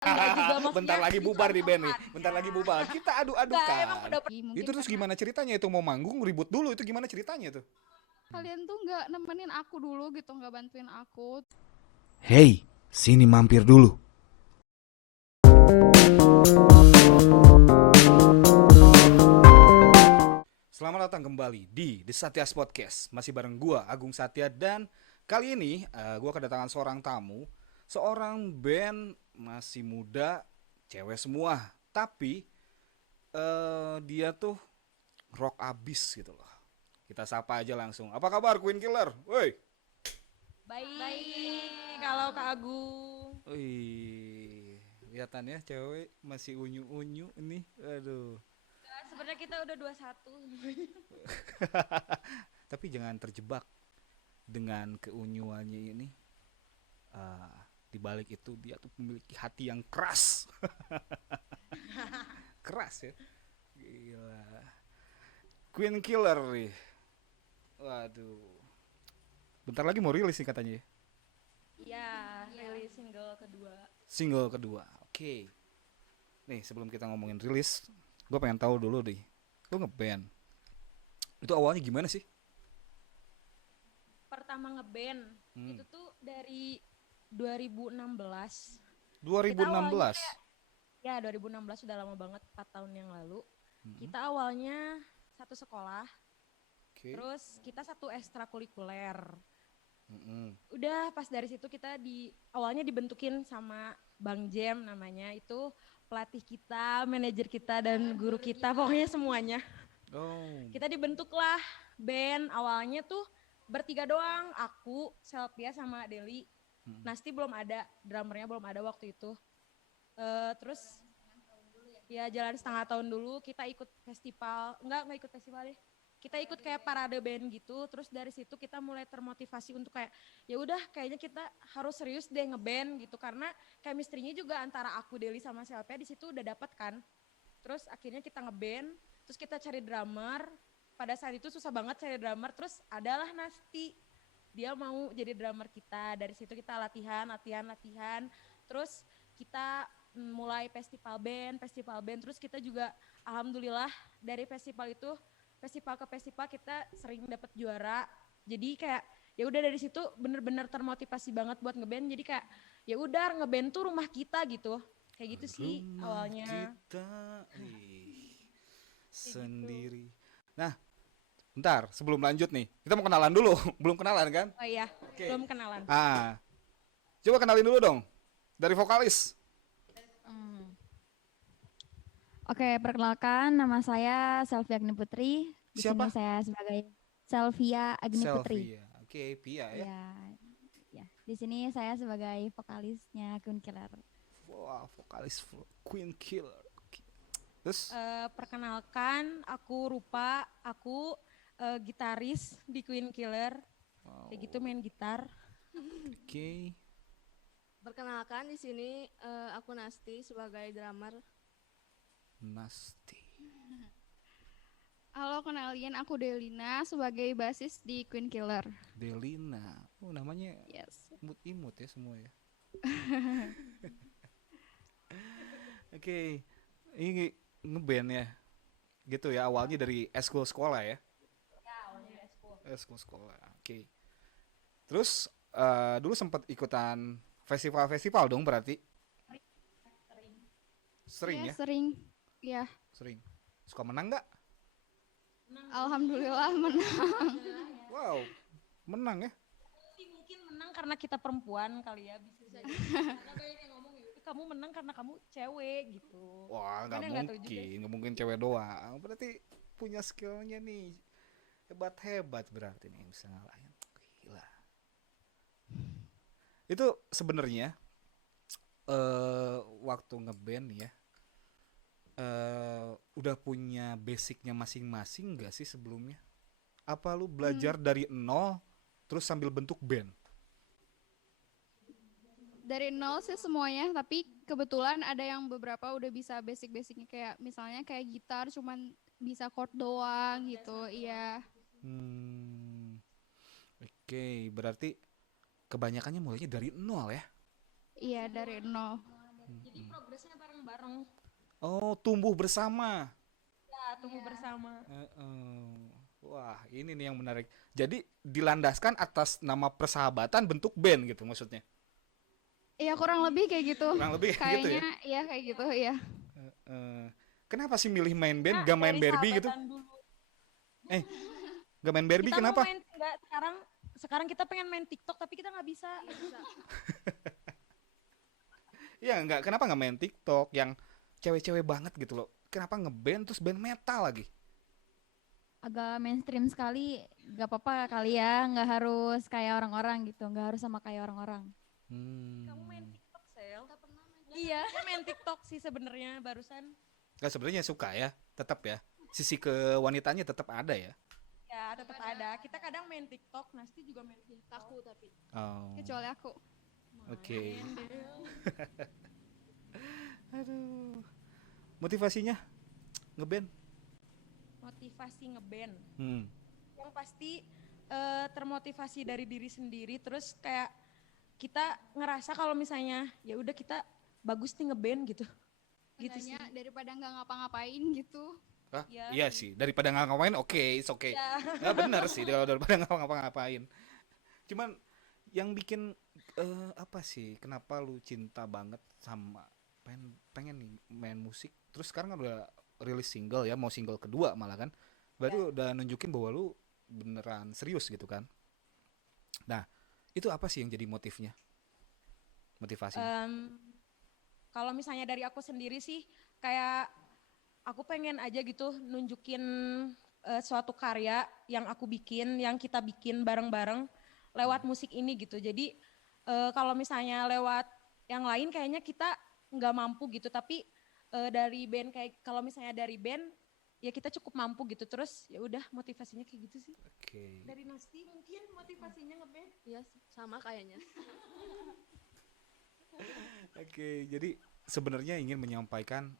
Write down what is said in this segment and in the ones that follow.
Enggak juga maksudnya Bentar lagi itu bubar di band nih. aja. Bentar lagi bubar. Kita Enggak, adu-adukan. emang udah Itu terus gimana ceritanya itu mau manggung ribut dulu itu gimana ceritanya tuh? Kalian tuh nggak nemenin aku dulu gitu, nggak bantuin aku. Hei, sini mampir dulu. Selamat datang kembali di The Satyas Podcast. Masih bareng gua Agung Satya dan kali ini gua kedatangan seorang tamu, seorang band masih muda, cewek semua, tapi dia tuh rock abis gitu loh. Kita sapa aja langsung. Apa kabar Queen Killer? Woi. baik. Kalau Kak Agung. Wih, lihatannya cewek masih unyu-unyu nih. Aduh. Sebenarnya kita udah 21. Tapi jangan terjebak dengan keunyuannya ini. Di balik itu dia tuh memiliki hati yang keras. Keras ya. Gila. Queen Killer nih. Waduh. Bentar lagi mau rilis nih katanya ya. Iya, rilis single kedua. Single kedua. Oke. Nih, sebelum kita ngomongin rilis, gue pengen tahu dulu deh. Lu ngeband. Itu awalnya gimana sih? Pertama ngeband itu tuh dari 2016. 2016. Ya, 2016 sudah lama banget, 4 tahun yang lalu. Kita awalnya satu sekolah, Oke. terus kita satu ekstrakurikuler. Mm-mm. Udah pas dari situ kita awalnya dibentukin sama Bang Jem namanya, itu pelatih kita, manajer kita dan guru kita, pokoknya semuanya. Oh. Kita dibentuklah band awalnya tuh bertiga doang, aku, Selvia sama Deli. Nasti belum ada, drummernya belum ada waktu itu. Terus ya jalan setengah tahun dulu kita ikut festival, enggak ikut festival deh. Kita ikut kayak parade band gitu, terus dari situ kita mulai termotivasi untuk kayak ya udah kayaknya kita harus serius deh ngeband gitu karena chemistry-nya juga antara aku, Deli sama Selvia di situ udah dapet kan. Terus akhirnya kita ngeband, terus kita cari drummer. Pada saat itu susah banget cari drummer, terus adalah Nasti. Dia mau jadi drummer kita. Dari situ kita latihan. Terus kita mulai festival band, terus kita juga alhamdulillah dari festival itu festival ke festival kita sering dapat juara. Jadi kayak ya udah dari situ bener-bener termotivasi banget buat ngeband. Jadi kayak ya udah ngeband tuh rumah kita gitu. Kayak gitu sih Rumah awalnya. kita sendiri. Nah, bentar sebelum lanjut nih, kita mau kenalan dulu. Belum kenalan kan? Oh iya, Oke. belum kenalan. Coba kenalin dulu dong. Dari vokalis. Oke, perkenalkan nama saya Selvia Agni Putri. Di Siapa? sini saya sebagai Selvia Agni Putri. Selvia. Oke, Pia ya. Ya. Di sini saya sebagai vokalisnya Queen Killer. Wah, vokalis Queen Killer. Oke. Terus Perkenalkan, aku Rupa, aku gitaris di Queen Killer. Kayak gitu main gitar. oke. Perkenalkan di sini aku Nasti sebagai drummer. Nasti. Halo, kenalin aku Delina sebagai basis di Queen Killer. Delina. Oh, namanya Yes. imut ya semua ya. Oke. Ini ngeband ya. Gitu ya, awalnya dari eskul sekolah ya. Ya, awalnya eskul. Eskul sekolah. Oke. Terus dulu sempat ikutan festival-festival dong berarti? Sering ya? Sering. Ya, Sering. Suka menang nggak? alhamdulillah menang. Wow, menang ya? Mungkin menang karena kita perempuan kali ya, bisa jadi. Karena banyak yang ngomong kamu menang karena kamu cewek gitu. Wah, nggak Mana nggak tahu juga mungkin, nggak mungkin cewek doang. Berarti punya skillnya nih, hebat berarti nih bisa ngalahin. Gila. Itu sebenarnya waktu ngeband ya, udah punya basicnya masing-masing nggak sih sebelumnya? Apa lu belajar dari nol terus sambil bentuk band? Dari nol sih semuanya, tapi kebetulan ada yang beberapa udah bisa basic-basicnya kayak misalnya kayak gitar cuman bisa chord doang gitu. Iya. Oke, berarti kebanyakannya mulainya dari nol ya? Iya, dari nol. Jadi prosesnya bareng-bareng. Oh, tumbuh bersama. Ya, tumbuh bersama. Wah, ini nih yang menarik. Jadi dilandaskan atas nama persahabatan bentuk band gitu maksudnya. Iya kurang lebih kayak gitu. Kurang lebih kayak gitu ya. Kayaknya iya kayak gitu ya. Eh, Kenapa sih milih main band, Nah, gak main dari Barbie gitu? sahabatan dulu. Eh, gak main Barbie Kita mau kenapa? main enggak sekarang kita pengen main TikTok tapi kita nggak bisa. Iya, nggak. Kenapa nggak main TikTok yang cewek-cewek banget gitu loh? Kenapa ngeband terus band metal lagi? Agak mainstream sekali, gak apa-apa kali ya, nggak harus kayak orang-orang gitu, nggak harus sama kayak orang-orang. Kamu main Hmm. TikTok, Sel? Iya, saya main TikTok sih sebenarnya barusan. Nggak, sebenarnya suka ya, tetap ya. Sisi ke wanitanya tetap ada ya. Ya, tetap ada. Kita kadang main TikTok, Nasti juga main TikTok. Takut tapi. Oh, Kecuali aku. oke. Main, Del. Aduh. Motivasinya ngeband? Motivasi ngeband. Hmm. Yang pasti termotivasi dari diri sendiri, terus kayak kita ngerasa kalau misalnya ya udah kita bagus nih ngeband gitu. Gitu sih. Seenggaknya daripada nggak ngapa-ngapain gitu. Hah? Iya Iya sih, daripada nggak ngapain, oke, it's okay. Ya. Nggak bener sih, daripada nggak ngapa-ngapain. Cuman yang bikin apa sih? Kenapa lu cinta banget sama pengen nih main musik? Terus sekarang kan udah rilis single ya, mau single kedua malah kan? Berarti udah nunjukin bahwa lu beneran serius gitu kan? Nah, itu apa sih yang jadi motifnya? Motivasinya? Kalau misalnya dari aku sendiri sih kayak aku pengen aja gitu nunjukin suatu karya yang aku bikin, yang kita bikin bareng-bareng lewat musik ini gitu. Jadi kalau misalnya lewat yang lain kayaknya kita nggak mampu gitu, tapi dari band kayak kalau misalnya dari band ya kita cukup mampu gitu. Terus ya udah motivasinya kayak gitu sih. Oke. Dari Nasti mungkin motivasinya ngeband. Iya sama kayaknya. Oke, jadi sebenarnya ingin menyampaikan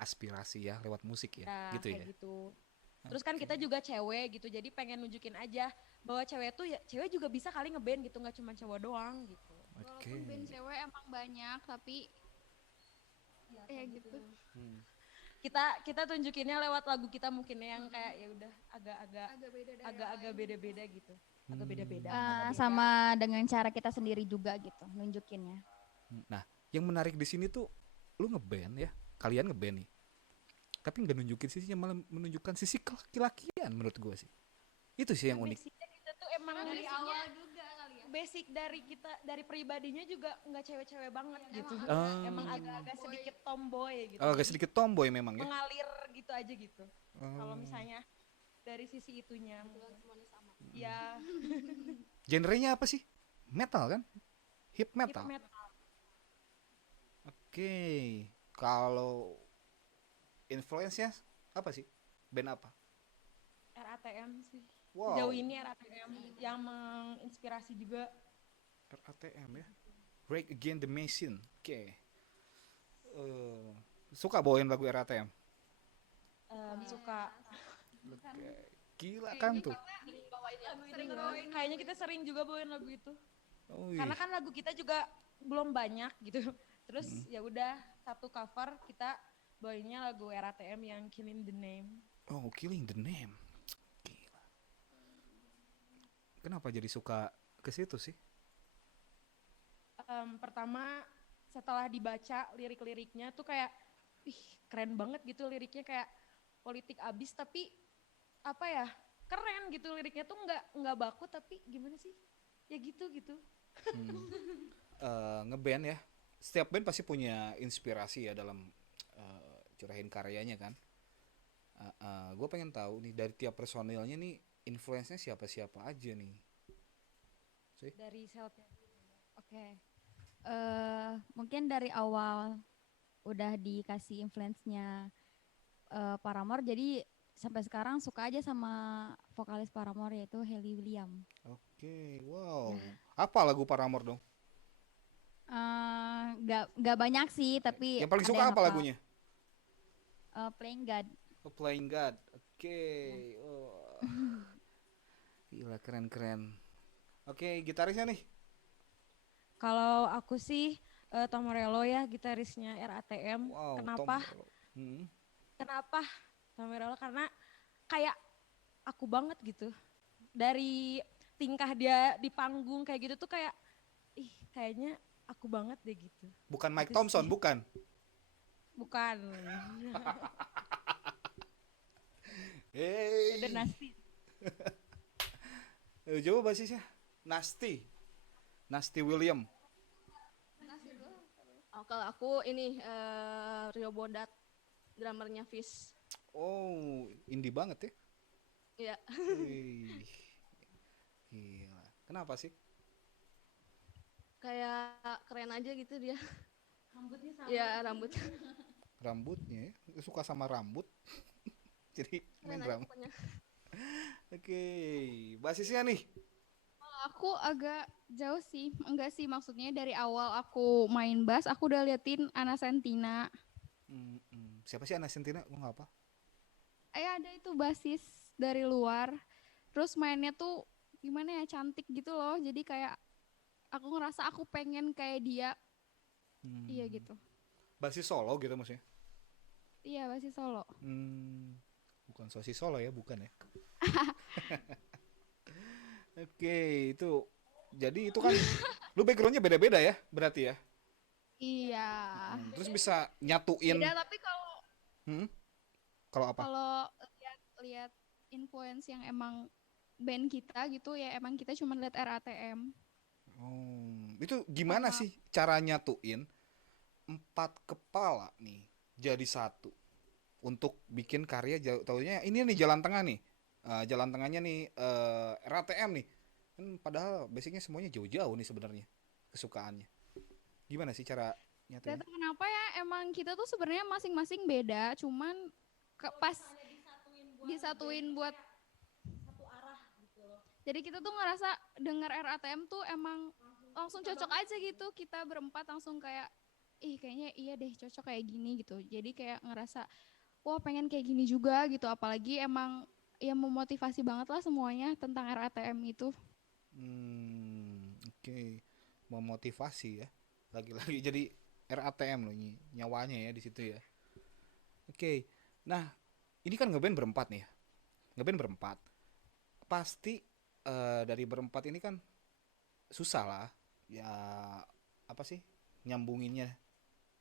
aspirasi ya lewat musik ya, Ya, gitu kayak ya. gitu. Terus kan kita juga cewek gitu, jadi pengen nunjukin aja bahwa cewek tuh ya cewek juga bisa kali ngeband gitu, nggak cuma cowok doang gitu. Oke. Walaupun band cewek emang banyak, tapi ya gitu. Kita tunjukinnya lewat lagu kita mungkin yang kayak ya udah agak-agak Agak beda dari yang agak-agak lain. beda-beda gitu. Agak beda-beda. Eh, agak beda. sama dengan cara kita sendiri juga gitu, nunjukinnya. Nah, yang menarik di sini tuh lu ngeband ya, kalian ngeband nih. Tapi nggak nunjukin sisinya, malah menunjukkan sisi kelaki-lakian menurut gua sih. Itu sih yang unik. Basicnya kita tuh emang dari awal juga kali ya. Basic dari kita dari pribadinya juga nggak cewek-cewek banget gitu. Oh. Emang agak-agak sedikit tomboy gitu. Oh, agak Jadi sedikit tomboy memang ya. mengalir gitu aja gitu. Kalau Oh. misalnya dari sisi itunya. Ya, Genrenya apa sih? Metal kan? Hip hip metal. metal. Oke. Kalau influence-nya apa sih? Band apa? RATM sih. Wow. Jauh ini RATM yang menginspirasi juga. RATM ya. Rage Against the Machine. Oke. Suka bawain lagu RATM? Suka. Oke. Gila kan tuh. Kayaknya kita sering juga bawain lagu itu. Oh, Karena kan lagu kita juga belum banyak gitu. Terus ya udah satu cover kita bawainnya lagu RATM yang Killing the Name. Oh, Killing the Name. Gila. Kenapa jadi suka ke situ sih? Pertama setelah dibaca lirik-liriknya tuh kayak ih keren banget gitu liriknya, kayak politik abis tapi apa ya, keren gitu liriknya tuh nggak baku tapi gimana sih ya gitu. Ngeband ya. Setiap band pasti punya inspirasi ya dalam curahin karyanya kan. Gue pengen tahu nih dari tiap personilnya nih influence-nya siapa-siapa aja nih. Dari self. Oke. Mungkin dari awal udah dikasih influence-nya Paramore, jadi sampai sekarang suka aja sama vokalis Paramore yaitu Hayley William. Oke, wow. Apa lagu Paramore dong? Nggak banyak sih, tapi Yang paling ada suka yang apa hafal. lagunya? Playing God. Oh, Playing God. Oke. Oh. Gila, keren-keren. Oke, gitarisnya nih. Kalau aku sih Tom Morello ya, gitarisnya RATM. Wow, Kenapa? Hmm. Kenapa Tom Morello? Karena kayak aku banget gitu. Dari tingkah dia di panggung kayak gitu tuh kayak, ih kayaknya aku banget deh gitu. Bukan Mike Gitu Thompson, sih. bukan? Bukan. Beda Hey, Nasty. coba basisnya. Nasty, Nasty William. Oh, kalau aku ini Rio Bodat, drummernya Fish. Oh, indie banget ya. Iya, Wih, gila. Kenapa sih? kayak keren aja gitu dia. Rambutnya sama. Iya, rambut Rambutnya ya, suka sama rambut. Jadi main keren aja drum. pokoknya. Oke, basisnya nih. Aku agak jauh sih, enggak sih maksudnya dari awal aku main bass aku udah liatin Ana Sentina. Siapa sih Ana Sentina? Gue nggak apa. Ada itu basis dari luar, terus mainnya tuh gimana ya, cantik gitu loh, jadi kayak aku ngerasa aku pengen kayak dia. Iya gitu. Basis solo gitu maksudnya. Iya basis solo. Bukan sosis solo ya, bukan ya. Oke, itu jadi itu kan lu backgroundnya beda-beda ya, berarti ya. Iya. Terus bisa nyatuin. Beda tapi kalau Hmm? Kalau apa? kalau lihat influence yang emang band kita gitu ya, emang kita cuma lihat RATM. Oh, itu gimana Sama sih cara nyatuin 4 kepala nih jadi satu untuk bikin karya? Taunya ini nih jalan tengah nih. Jalan tengahnya nih RATM nih. Kan padahal basicnya semuanya jauh-jauh nih sebenarnya kesukaannya. Gimana sih cara Gak nyatuinnya? tau kenapa ya, emang kita tuh sebenarnya masing-masing beda, cuman pas disatuin buat Satu arah gitu loh. jadi kita tuh ngerasa denger RATM tuh emang langsung cocok aja gitu, kita berempat langsung kayak ih kayaknya iya deh cocok kayak gini gitu, jadi kayak ngerasa wah pengen kayak gini juga gitu, apalagi emang ya memotivasi banget lah semuanya tentang RATM itu. Oke. Memotivasi ya. Lagi-lagi jadi RATM loh ini nyawanya ya di situ ya. Oke. Nah, ini kan ngeband berempat nih ya. Ngeband berempat. Pasti dari berempat ini kan susah lah ya, apa sih nyambunginnya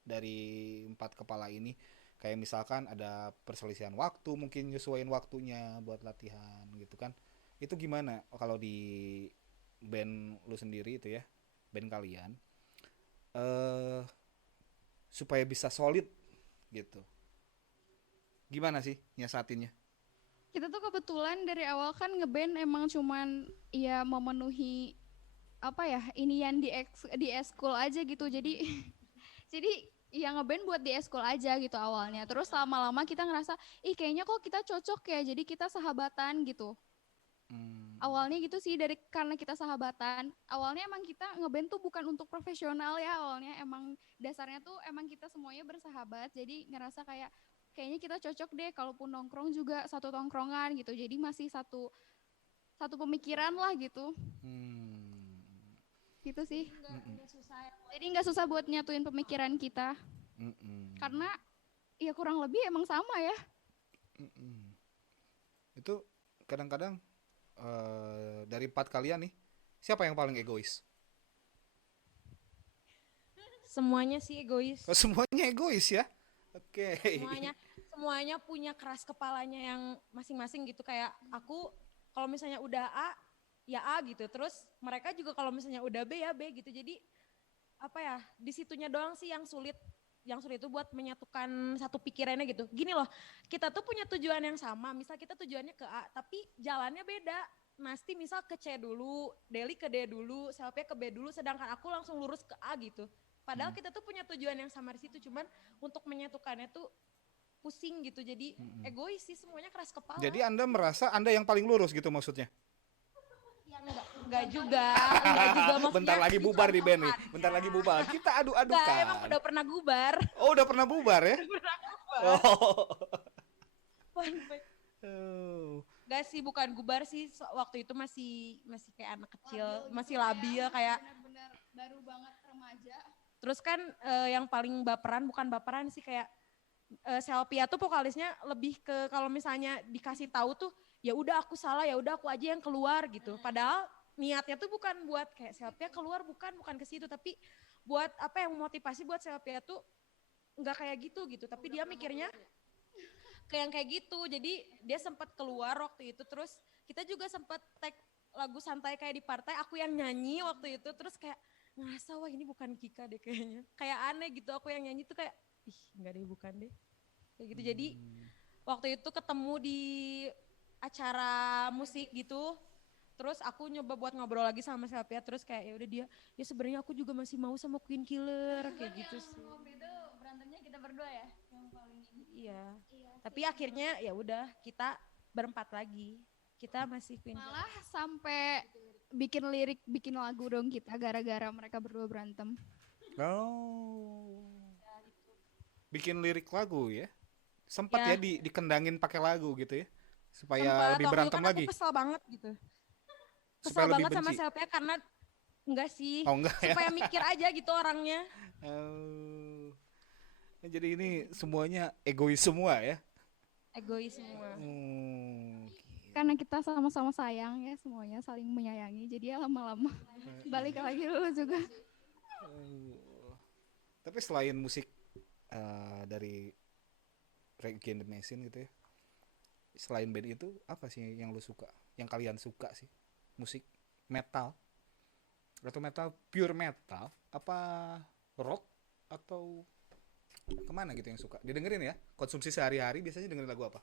dari 4 kepala ini. Kayak misalkan ada perselisihan waktu, mungkin nyesuaiin waktunya buat latihan gitu kan. Itu gimana kalau di band lu sendiri itu ya, band kalian eh supaya bisa solid gitu, gimana sih nyiasatinnya? Kita tuh kebetulan dari awal kan ngeband emang cuman ya memenuhi apa ya ini yang di eskul aja gitu, jadi jadi ya ngeband buat di eskul aja gitu awalnya, terus lama-lama kita ngerasa ih kayaknya kok kita cocok ya, jadi kita sahabatan gitu. Awalnya gitu sih, dari karena kita sahabatan. Awalnya emang kita ngeband tuh bukan untuk profesional ya, awalnya emang dasarnya tuh emang kita semuanya bersahabat, jadi ngerasa kayak kayaknya kita cocok deh kalaupun nongkrong juga satu tongkrongan gitu, jadi masih satu satu pemikiran lah gitu. Gitu sih. Enggak susah ya. Jadi nggak susah buat nyatuin pemikiran kita. Karena ya kurang lebih emang sama ya. Itu kadang-kadang dari 4 kalian nih, siapa yang paling egois? Semuanya sih egois. Oh, semuanya egois ya. Oke. Semuanya punya keras kepalanya yang masing-masing gitu, kayak aku kalau misalnya udah A ya A gitu, terus mereka juga kalau misalnya udah B ya B gitu. Jadi apa ya, di situnya doang sih yang sulit itu buat menyatukan satu pikirannya gitu. Gini loh, kita tuh punya tujuan yang sama, misal kita tujuannya ke A tapi jalannya beda. Nasti misal ke C dulu, Deli ke D dulu, Selfie ke B dulu, sedangkan aku langsung lurus ke A gitu. Padahal kita tuh punya tujuan yang sama di situ, cuman untuk menyatukannya tuh pusing gitu. Jadi egois sih, semuanya keras kepala. Jadi Anda merasa Anda yang paling lurus gitu maksudnya? Ya enggak juga maksudnya. Bentar lagi gitu bubar di band nih. anggapannya. Bentar lagi bubar. Kita Enggak, adu-adukan. emang udah pernah bubar. Oh, udah pernah bubar ya? Oh. Enggak sih, bukan bubar sih. Waktu itu masih kayak anak kecil, masih labil kayak Benar-benar baru banget remaja. Terus kan yang paling baperan, bukan baperan sih, kayak Selvia tuh vokalisnya lebih ke kalau misalnya dikasih tahu tuh ya udah aku salah, ya udah aku aja yang keluar gitu. Padahal niatnya tuh bukan buat kayak Selvia keluar, bukan ke situ, tapi buat apa yang memotivasi buat Selvia tuh nggak kayak gitu. Tapi dia mikirnya kayak yang kayak gitu. Jadi dia sempat keluar waktu itu, terus kita juga sempat tag lagu santai kayak di partai, aku yang nyanyi waktu itu, terus kayak ngerasa wah ini bukan Kika deh kayaknya. Kayak aneh gitu, aku yang nyanyi tuh kayak ih enggak deh, bukan deh. Kayak gitu. Jadi waktu itu ketemu di acara musik gitu. Terus aku nyoba buat ngobrol lagi sama Selvia, terus kayak ya udah dia, ya sebenarnya aku juga masih mau sama Queen Killer kayak gitu sih. Waktu itu berantemnya kita berdua ya, yang paling ini. Iya. Tapi akhirnya ya udah kita berempat lagi. Kita masih Queen Killer. Malah sampai bikin lirik, bikin lagu dong kita gara-gara mereka berdua berantem. Oh. Bikin lirik lagu ya. Sempat ya, Ya. dikendangin pakai lagu gitu ya. Supaya Sempat, lebih waktu berantem itu kan lagi. aku kesel banget gitu. Kesel Supaya lebih banget sama benci. Selvia karena enggak sih. Oh enggak ya. Supaya mikir aja gitu orangnya. Oh. Jadi ini semuanya egois semua ya. Egois semua. Karena kita sama-sama sayang ya, semuanya saling menyayangi. Jadi ya lama-lama balik lagi dulu juga. Tapi selain musik dari Rage Against the Machine gitu ya, selain band itu apa sih yang lu suka, yang kalian suka sih? Musik metal atau metal pure metal, apa rock atau kemana gitu yang suka didengerin ya? Konsumsi sehari-hari biasanya dengerin lagu apa?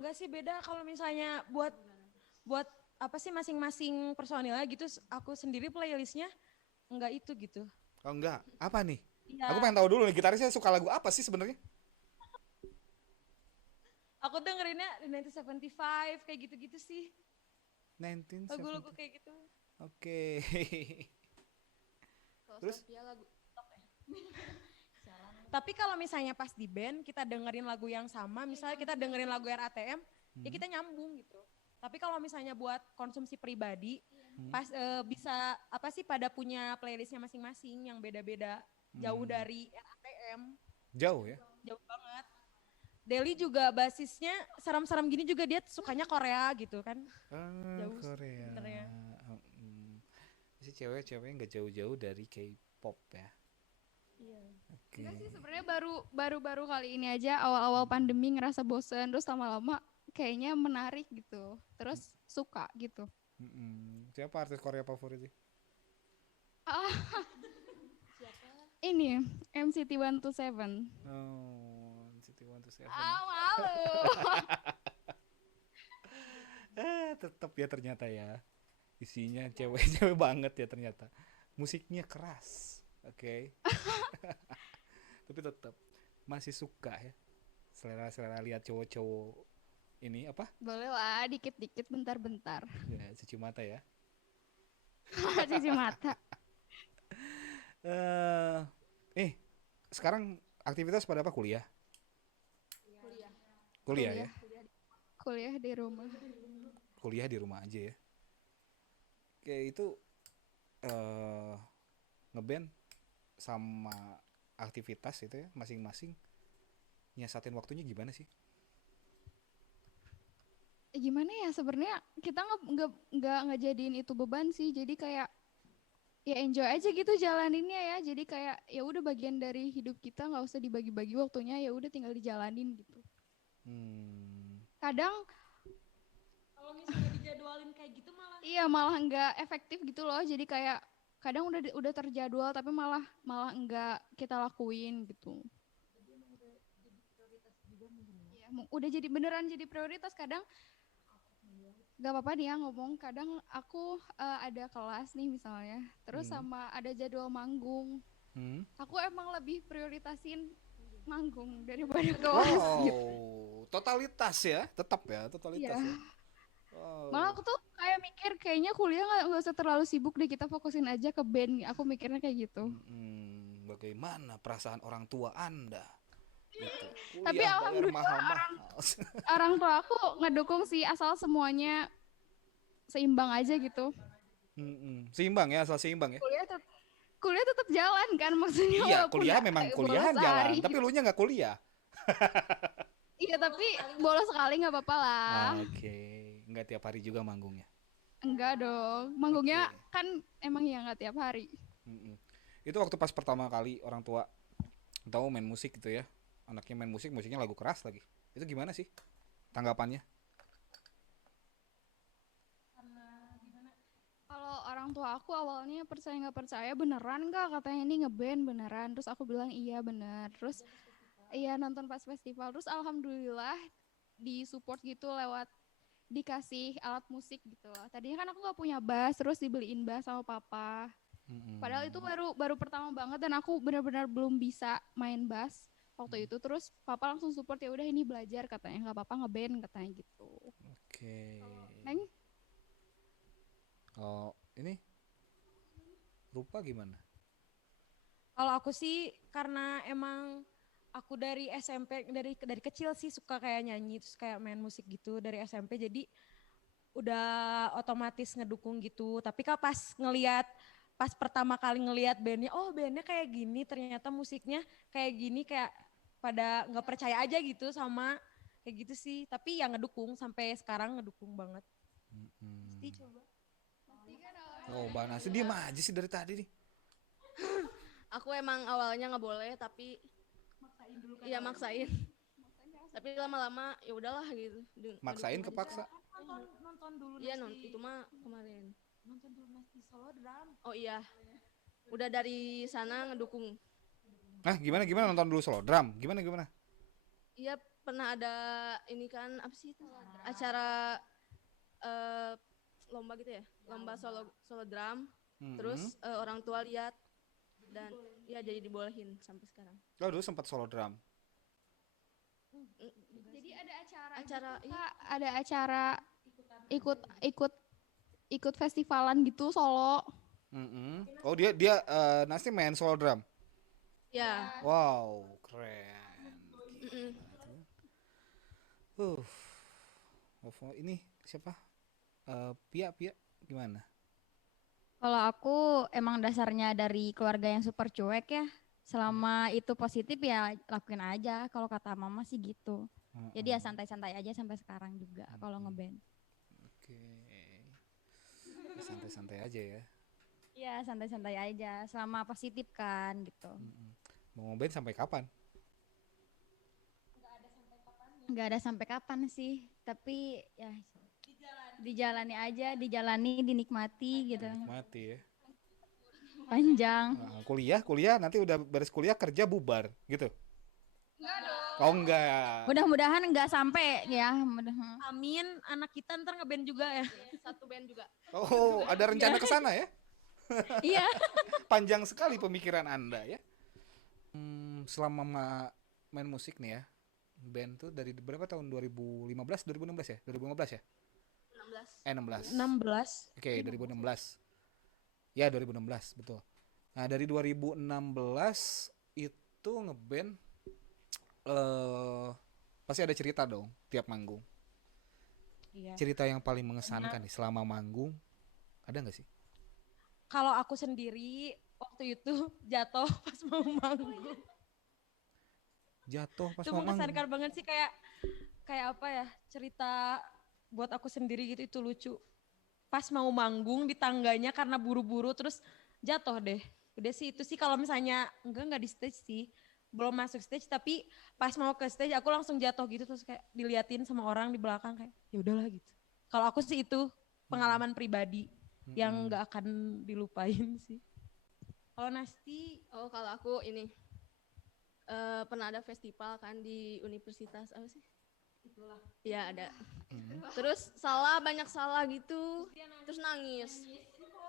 Enggak sih, beda kalau misalnya buat apa sih masing-masing personilnya gitu. Aku sendiri playlistnya enggak itu gitu. Oh enggak, apa nih? Iya. Aku pengen tahu dulu nih, gitarisnya suka lagu apa sih sebenarnya? Aku dengerinnya The 1975 kayak gitu-gitu sih. 1970. Lagu-lagu kayak gitu. Oke. Terus? Tapi kalau misalnya pas di band kita dengerin lagu yang sama, misalnya kita dengerin lagu RATM, ya kita nyambung gitu. Tapi kalau misalnya buat konsumsi pribadi, pas bisa apa sih pada punya playlistnya masing-masing yang beda-beda, jauh dari RATM, Jauh ya? jauh banget. Deli juga basisnya seram-seram gini juga, dia sukanya Korea gitu kan. Jauh Korea. sebenarnya. Si cewek-ceweknya nggak jauh-jauh dari K-pop ya. Iya. Oke. Enggak sih, sebenarnya baru kali ini aja awal-awal pandemi ngerasa bosen, terus lama-lama kayaknya menarik gitu. Terus suka gitu. Siapa artis Korea favorit sih? Ini MCT 127. Oh, City One to Seven. Malu. Tetap ya ternyata ya. Isinya cewek-cewek banget ya ternyata. Musiknya keras. Oke. Tapi tetap masih suka ya. Selera-selera lihat cowok-cowok ini apa? Boleh lah, dikit-dikit, bentar-bentar. Ya, cuci mata ya. Cuci mata. Sekarang aktivitas pada apa, kuliah? Kuliah ya. Kuliah di rumah. Kuliah di rumah aja ya. Kayak itu ngeband sama aktivitas itu ya masing-masing nyiasatin waktunya gimana sih? Gimana ya, sebenarnya kita nggak ngejadiin itu beban sih. Jadi kayak ya enjoy aja gitu jalaninnya ya. Jadi kayak ya udah bagian dari hidup kita, nggak usah dibagi-bagi waktunya, ya udah tinggal dijalanin gitu. Kadang Kalau misalnya dijadwalin kayak gitu malah iya malah nggak efektif gitu loh. Jadi kayak kadang udah terjadwal tapi malah nggak kita lakuin gitu. Iya, udah jadi beneran jadi prioritas. Kadang nggak apa-apa nih ya ngomong. Kadang aku ada kelas nih misalnya, terus sama ada jadwal manggung. Aku emang lebih prioritasin manggung daripada kelas gitu. Totalitas ya, tetap ya, totalitas Iya. ya. Wow. Malah aku tuh kayak mikir kayaknya kuliah nggak usah terlalu sibuk deh, kita fokusin aja ke band. Aku mikirnya kayak gitu. Bagaimana perasaan orang tua Anda? Gitu. Tapi Kuliah bayar alhamdulillah mahal-mahal. orang tua aku ngedukung sih, asal semuanya seimbang aja gitu. Seimbang ya, asal seimbang ya. Kuliah kuliah tetap jalan kan maksudnya, Iya, walaupun kuliah memang bolos kuliahan jalan, sehari. tapi lu nya nggak kuliah. Iya tapi bolos sekali nggak apa-apa lah. Oke, nggak tiap hari juga manggungnya. Enggak dong, manggungnya Oke. kan emang ya nggak tiap hari. Mm-mm. Itu waktu pas pertama kali orang tua tahu main musik gitu ya, anaknya main musik, musiknya lagu keras lagi. Itu gimana sih tanggapannya? Kalau orang tua aku awalnya percaya nggak percaya, beneran nggak katanya ini ngeband beneran. Terus aku bilang iya bener. Terus iya nonton pas festival. Terus alhamdulillah disupport gitu lewat dikasih alat musik gitu loh. Tadinya kan aku nggak punya bass, terus dibeliin bass sama papa. Padahal itu baru pertama banget dan aku benar-benar belum bisa main bass waktu itu. Terus papa langsung support, ya udah ini belajar katanya, nggak apa-apa ngeband katanya gitu. Oke. Neng, Oh, ini lupa gimana? Kalau aku sih karena emang aku dari SMP dari kecil sih suka kayak nyanyi terus kayak main musik gitu dari SMP, jadi udah otomatis ngedukung gitu. Tapi kan pas pertama kali ngelihat bandnya, oh bandnya kayak gini, ternyata musiknya kayak gini, kayak pada nggak percaya aja gitu sama kayak gitu sih. Tapi yang ngedukung sampai sekarang ngedukung banget. Pasti coba. Oh, Mbak Nasi diem aja sih dari tadi nih. Aku emang awalnya nggak boleh tapi iya maksain. Tapi lama-lama ya udahlah gitu. Maksain ngedukung kepaksa. Nonton dulu aja. Iya Nasti. itu mah kemarin. Nonton dulu Nasti Solo Drum. Oh iya. Udah dari sana ngedukung. Nah, gimana nonton dulu solo drum? Gimana? Iya pernah ada ini kan apa sih itu? Acara lomba gitu ya, lomba solo solo drum. Terus orang tua lihat dan ya jadi dibolehin sampai sekarang. Oh, dulu sempat solo drum. jadi ada acara, Acara gitu, iya. Kak. Ada acara ikut festivalan gitu solo. Oh, dia Nasi main solo drum. Ya. Wow, keren. Mm-mm. Ini siapa? Pia gimana? Kalau aku emang dasarnya dari keluarga yang super cuek ya. Selama itu positif ya lakuin aja. Kalau kata mama sih gitu. Jadi ya santai-santai aja sampai sekarang juga kalau ngeband. Oke. Santai-santai aja ya. Iya santai-santai aja. Selama positif kan gitu. Mau ngeband sampai kapan? Nggak ada sampai kapan sih. Tapi ya dijalani aja, dijalani, dinikmati gitu. Mati ya. Panjang. Nah, kuliah nanti udah beres kuliah kerja bubar gitu. Enggak dong. Oh enggak. Mudah-mudahan nggak sampai ya. Amin, anak kita ntar ngeband juga ya. Satu band juga. Oh, ada rencana ke sana ya? Iya. Panjang sekali pemikiran Anda ya. Selama main musik nih ya, band tuh dari berapa tahun? 2016 ya? 2015 ya? 16. 16. 16. Oke, 2016. Ya, 2016, betul. Nah, dari 2016 itu ngeband pasti ada cerita dong tiap manggung. Iya. Cerita yang paling mengesankan nih selama manggung ada nggak sih? Kalau aku sendiri waktu itu jatuh pas mau manggung. Jatuh pas Itu mau manggung. mengesankan banget sih, kayak apa ya, cerita buat aku sendiri gitu, itu lucu. Pas mau manggung di tangganya karena buru-buru terus jatuh deh. Udah sih itu sih, kalau misalnya enggak di stage sih. Belum masuk stage, tapi pas mau ke stage aku langsung jatuh gitu, terus kayak diliatin sama orang di belakang kayak ya udahlah gitu. Kalau aku sih itu pengalaman pribadi yang enggak akan dilupain sih. Kalau Nasti, Oh kalau aku ini pernah ada festival kan di universitas apa sih? Itulah. Iya ada. Terus banyak salah gitu. Terus nangis.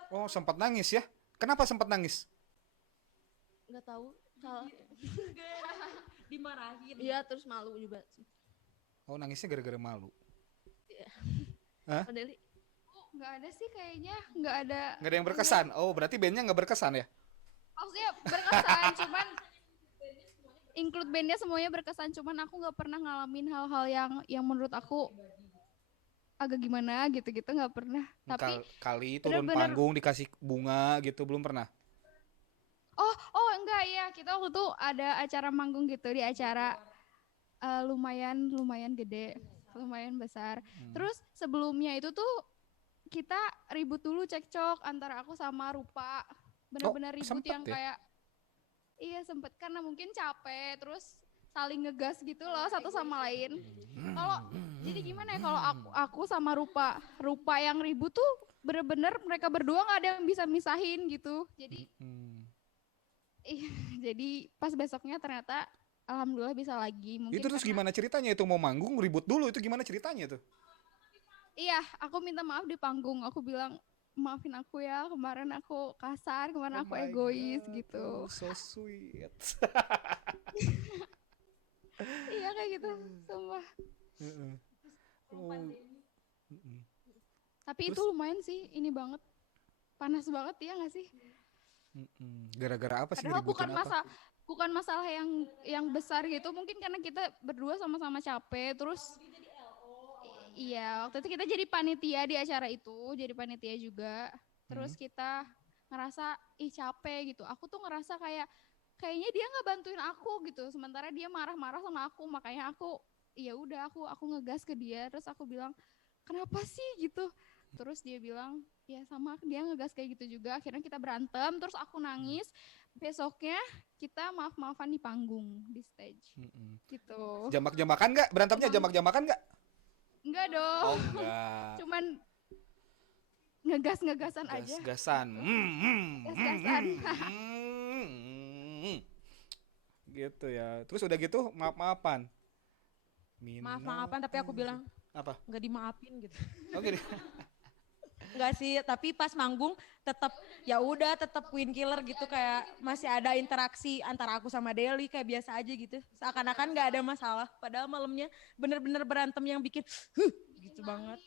Oh, sempat nangis ya? Kenapa sempat nangis? Nggak tahu salah. dimarahin. Iya terus malu juga sih. Oh, nangisnya gara-gara malu. Hah? Deli? Nggak ada sih kayaknya, nggak ada. Nggak ada yang berkesan. Oh, berarti bandnya nggak berkesan ya? Maksudnya berkesan, cuman include bandnya semuanya berkesan, cuman aku nggak pernah ngalamin hal-hal yang menurut aku agak gimana gitu-gitu, nggak pernah. Tapi Kali turun bener-bener- panggung dikasih bunga gitu belum pernah. Oh enggak ya, kita waktu itu ada acara manggung gitu di acara lumayan gede, lumayan besar. Terus sebelumnya itu tuh kita ribut dulu cekcok antara aku sama Rupa. Oh, Bener-bener ribut sempet yang ya? kayak iya sempet karena mungkin capek terus saling ngegas gitu loh satu sama lain. Kalau jadi gimana ya kalau aku sama Rupa yang ribut tuh bener-bener mereka berdua nggak ada yang bisa misahin gitu. Jadi iya, jadi pas besoknya ternyata alhamdulillah bisa lagi. Mungkin Itu terus karena gimana ceritanya itu mau manggung ribut dulu itu gimana ceritanya tuh? iya, aku minta maaf di panggung. Aku bilang maafin aku ya, kemarin aku kasar, kemarin Oh aku my egois God, gitu. so sweet. Iya kayak gitu, sumpah. Heeh. Oh, mm-mm. Tapi itu Terus lumayan sih, ini banget. Panas banget ya nggak sih? Gara-gara apa sih Padahal ngeributin apa? bukan masalah yang besar gitu. Mungkin karena kita berdua sama-sama capek. Terus iya, waktu itu kita jadi panitia di acara itu, jadi panitia juga. Terus kita ngerasa ih capek gitu. Aku tuh ngerasa kayaknya dia nggak bantuin aku gitu. Sementara dia marah-marah sama aku, makanya aku ya udah aku ngegas ke dia. Terus aku bilang kenapa sih gitu. Terus dia bilang ya sama dia ngegas kayak gitu juga. Akhirnya kita berantem. Terus aku nangis. Besoknya kita maaf-maafan di panggung di stage gitu. Jamak-jamakan nggak? Berantemnya Emang jamak-jamakan nggak? enggak dong. Oh enggak. Cuman ngegas-ngegasan aja. Gas-gasan. Gas-gasan. Gitu ya. Terus udah gitu maaf-maafan. Maaf-maafan tapi aku bilang Apa? nggak dimaafin gitu. Oh gini. Enggak sih, tapi pas manggung tetap ya udah tetap Queen Killer gitu kayak masih ada interaksi antara aku sama Deli kayak biasa aja gitu. Seakan-akan nggak ada masalah. Padahal malamnya bener-bener berantem yang bikin gitu banget.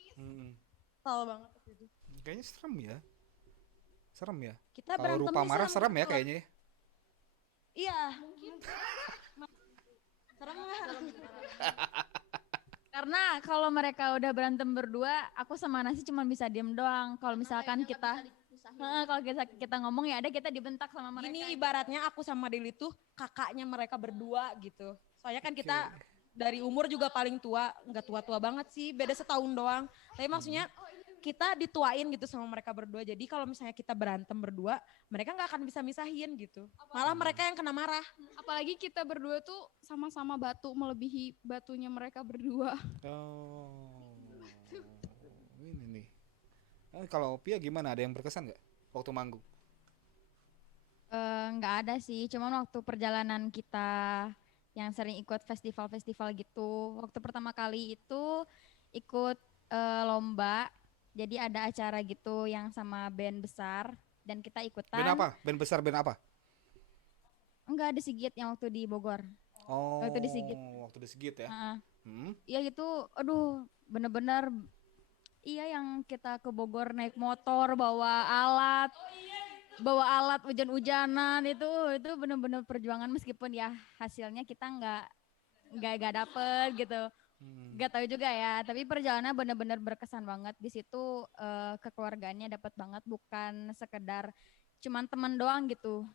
Kesal banget waktu itu. Kayaknya serem ya. Serem ya. Kita Kalau Rupa berantemnya marah serem ya banget. kayaknya. Iya. Serem nggak? Karena kalau mereka udah berantem berdua, aku sama Nasi cuma bisa diem doang. Kalau misalkan kita, kalau kita ngomong ya ada kita dibentak sama mereka. Ini ibaratnya aku sama Deli tuh kakaknya mereka berdua gitu. Soalnya kan kita dari umur juga paling tua, nggak tua-tua banget sih, beda setahun doang. Tapi maksudnya kita dituain gitu sama mereka berdua. Jadi kalau misalnya kita berantem berdua, mereka nggak akan bisa misahin gitu. Malah mereka yang kena marah. Apalagi kita berdua tuh sama-sama batu melebihi batunya mereka berdua. Oh. Ini nih. Kalau Pia gimana? Ada yang berkesan nggak waktu manggung? Nggak ada sih, cuman waktu perjalanan kita yang sering ikut festival-festival gitu. Waktu pertama kali itu ikut lomba, jadi ada acara gitu yang sama band besar dan kita ikutan. Band apa? Band besar band apa? Enggak ada Sigit yang waktu di Bogor. Oh. Waktu di Sigit. Waktu di Sigit ya. Iya gitu, aduh bener-bener iya yang kita ke Bogor naik motor bawa alat hujan-hujanan itu bener-bener perjuangan meskipun ya hasilnya kita nggak dapet gitu. Gak tahu juga ya, tapi perjalanannya bener-bener berkesan banget di situ. Kekeluargaannya dapat banget, bukan sekedar cuman teman doang gitu.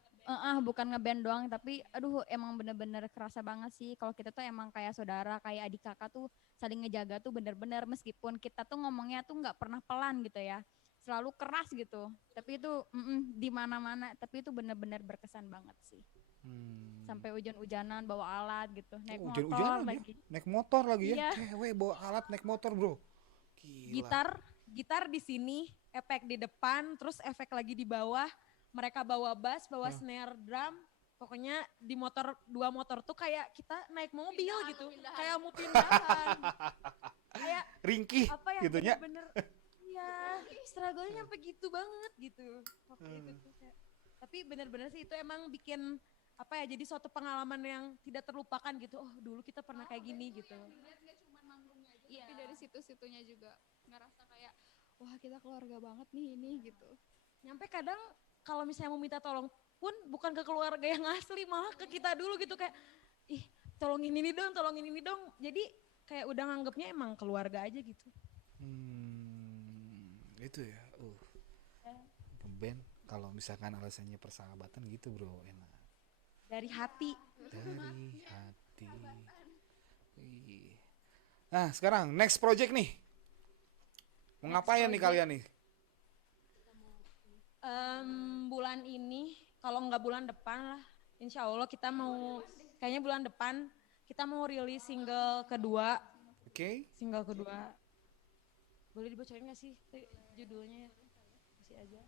Bukan ngeband doang, tapi aduh emang bener-bener kerasa banget sih kalau kita tuh emang kayak saudara, kayak adik kakak tuh saling ngejaga tuh bener-bener, meskipun kita tuh ngomongnya tuh nggak pernah pelan gitu ya, selalu keras gitu, tapi itu di mana-mana, tapi itu bener-bener berkesan banget sih. Sampai hujan-hujanan bawa alat gitu, naik motor Hujan-hujanan ya? lagi. Naik motor lagi ya? Iya. Cewek bawa alat naik motor bro. Gila. Gitar di sini, efek di depan, terus efek lagi di bawah. Mereka bawa bass, bawa snare drum. Pokoknya di motor, dua motor tuh kayak kita naik mobil gitu. Kayak mau pindahan. Kayak Ringkih apa ya, gitunya. bener-bener. Iya, struggle-nya sampai gitu banget gitu. Waktu itu tuh kayak. Tapi bener-bener sih itu emang bikin apa ya, jadi suatu pengalaman yang tidak terlupakan gitu. Oh dulu kita pernah kayak gini gitu. Gak cuma manggungnya aja, tapi dari situ-situnya juga ngerasa kayak wah kita keluarga banget nih ini gitu. Nyampe kadang kalau misalnya mau minta tolong pun bukan ke keluarga yang asli, malah ke kita dulu gitu kayak ih tolongin ini dong, tolongin ini dong. Jadi kayak udah nganggepnya emang keluarga aja gitu. Itu ya. Band Kalau misalkan alasannya persahabatan gitu bro, enak. Dari hati. Dari hati. Wih. Nah sekarang next project nih. Mau ngapain nih kalian nih? Bulan ini, kalau nggak bulan depan lah, insya Allah kita mau, kayaknya bulan depan kita mau rilis single kedua. Oke. Single kedua. Boleh dibocorin nggak sih judulnya? Kasih aja.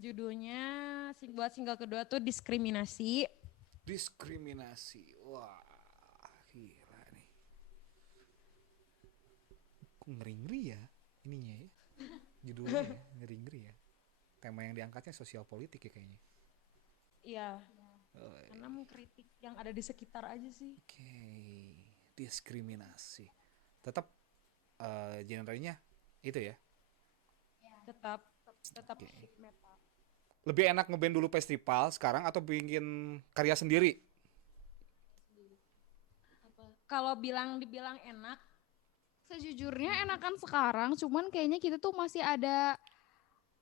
Judulnya buat single kedua tuh Diskriminasi. Diskriminasi. Wah, gila nih. Kok ngeri-ngeri ya ininya ya. Judulnya ya, ngeri-ngeri ya. Tema yang diangkatnya sosial politik ya kayaknya. Iya, Oh, karena mengkritik yang ada di sekitar aja sih. Oke, diskriminasi. Tetap genrenya itu ya. Tetap Oke. hip metal. Lebih enak ngeband dulu festival sekarang atau bikin karya sendiri? Kalau dibilang enak, Sejujurnya enakan sekarang, cuman kayaknya kita tuh masih ada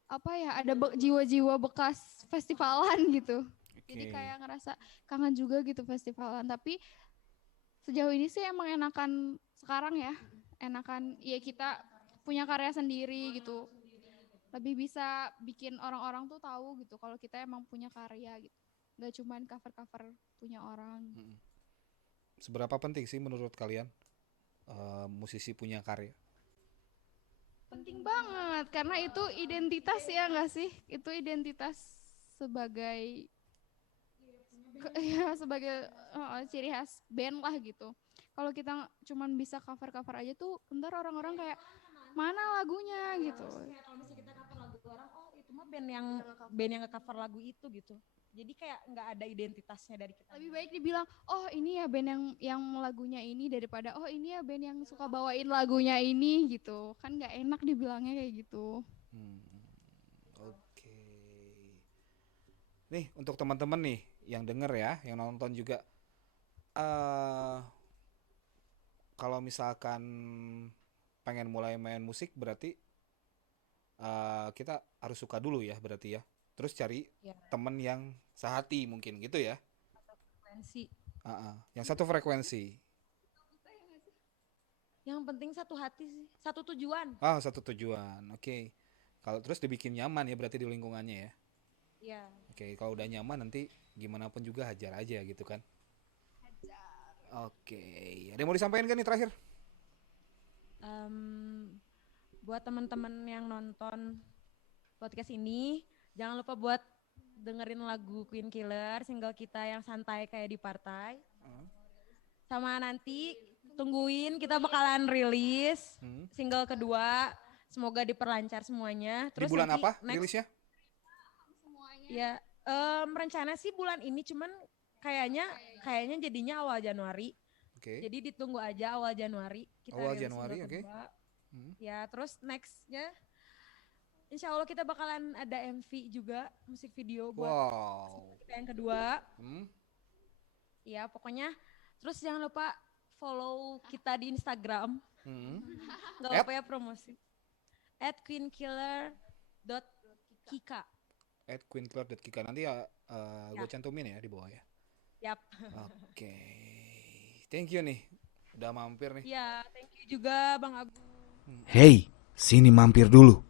apa ya, ada jiwa-jiwa bekas festivalan gitu. Jadi Oke. kayak ngerasa kangen juga gitu festivalan. Tapi sejauh ini sih emang enakan sekarang ya. Enakan ya kita punya karya sendiri gitu. Lebih bisa bikin orang-orang tuh tahu gitu kalau kita emang punya karya gitu. Gak cuman cover-cover punya orang. Seberapa penting sih menurut kalian musisi punya karya? Penting banget karena itu identitas ya nggak sih? Itu identitas sebagai ya sebagai ciri khas band lah gitu. Kalau kita cuman bisa cover-cover aja tuh ntar orang-orang kayak mana lagunya gitu. kayak kalau misalnya kita cover lagu orang, oh itu mah band yang nge-cover lagu itu gitu. Jadi kayak nggak ada identitasnya dari kita. Lebih baik dibilang oh ini ya band yang lagunya ini daripada oh ini ya band yang suka bawain lagunya ini gitu. Kan nggak enak dibilangnya kayak gitu. Oke. Nih untuk teman-teman nih yang denger ya, yang nonton juga, kalau misalkan pengen mulai main musik berarti kita harus suka dulu ya berarti ya. Terus cari Ya. temen yang sehati mungkin gitu ya. Frekuensi. Yang satu frekuensi. Yang penting satu hati sih, satu tujuan. Satu tujuan. Oke. Kalau terus dibikin nyaman ya berarti di lingkungannya ya. Iya. Oke, kalau udah nyaman nanti gimana pun juga hajar aja gitu kan. Oke, ada yang mau disampaikan kan nih terakhir? Buat teman-teman yang nonton podcast ini, jangan lupa buat dengerin lagu Queen Killer, single kita yang santai kayak di partai. Sama nanti tungguin kita bakalan rilis single kedua. Semoga diperlancar semuanya. Di bulan nanti apa rilisnya? Ya, rencana sih bulan ini, cuman kayaknya jadinya awal Januari. Oke. Jadi ditunggu aja awal Januari kita Awal rilis Januari, single oke. kedua. Ya, terus nextnya insya Allah kita bakalan ada MV juga, musik video buat Wow. kita yang kedua. Hmm. Ya, pokoknya terus jangan lupa follow kita di Instagram. Gak apa-apa ya promosi. @queenkiller.kika. @queenkiller.kika nanti ya, gue cantumin ya di bawah ya. Yap. Oke. Thank you nih. Udah mampir nih. Ya, thank you juga Bang Agung. Hey, sini mampir dulu.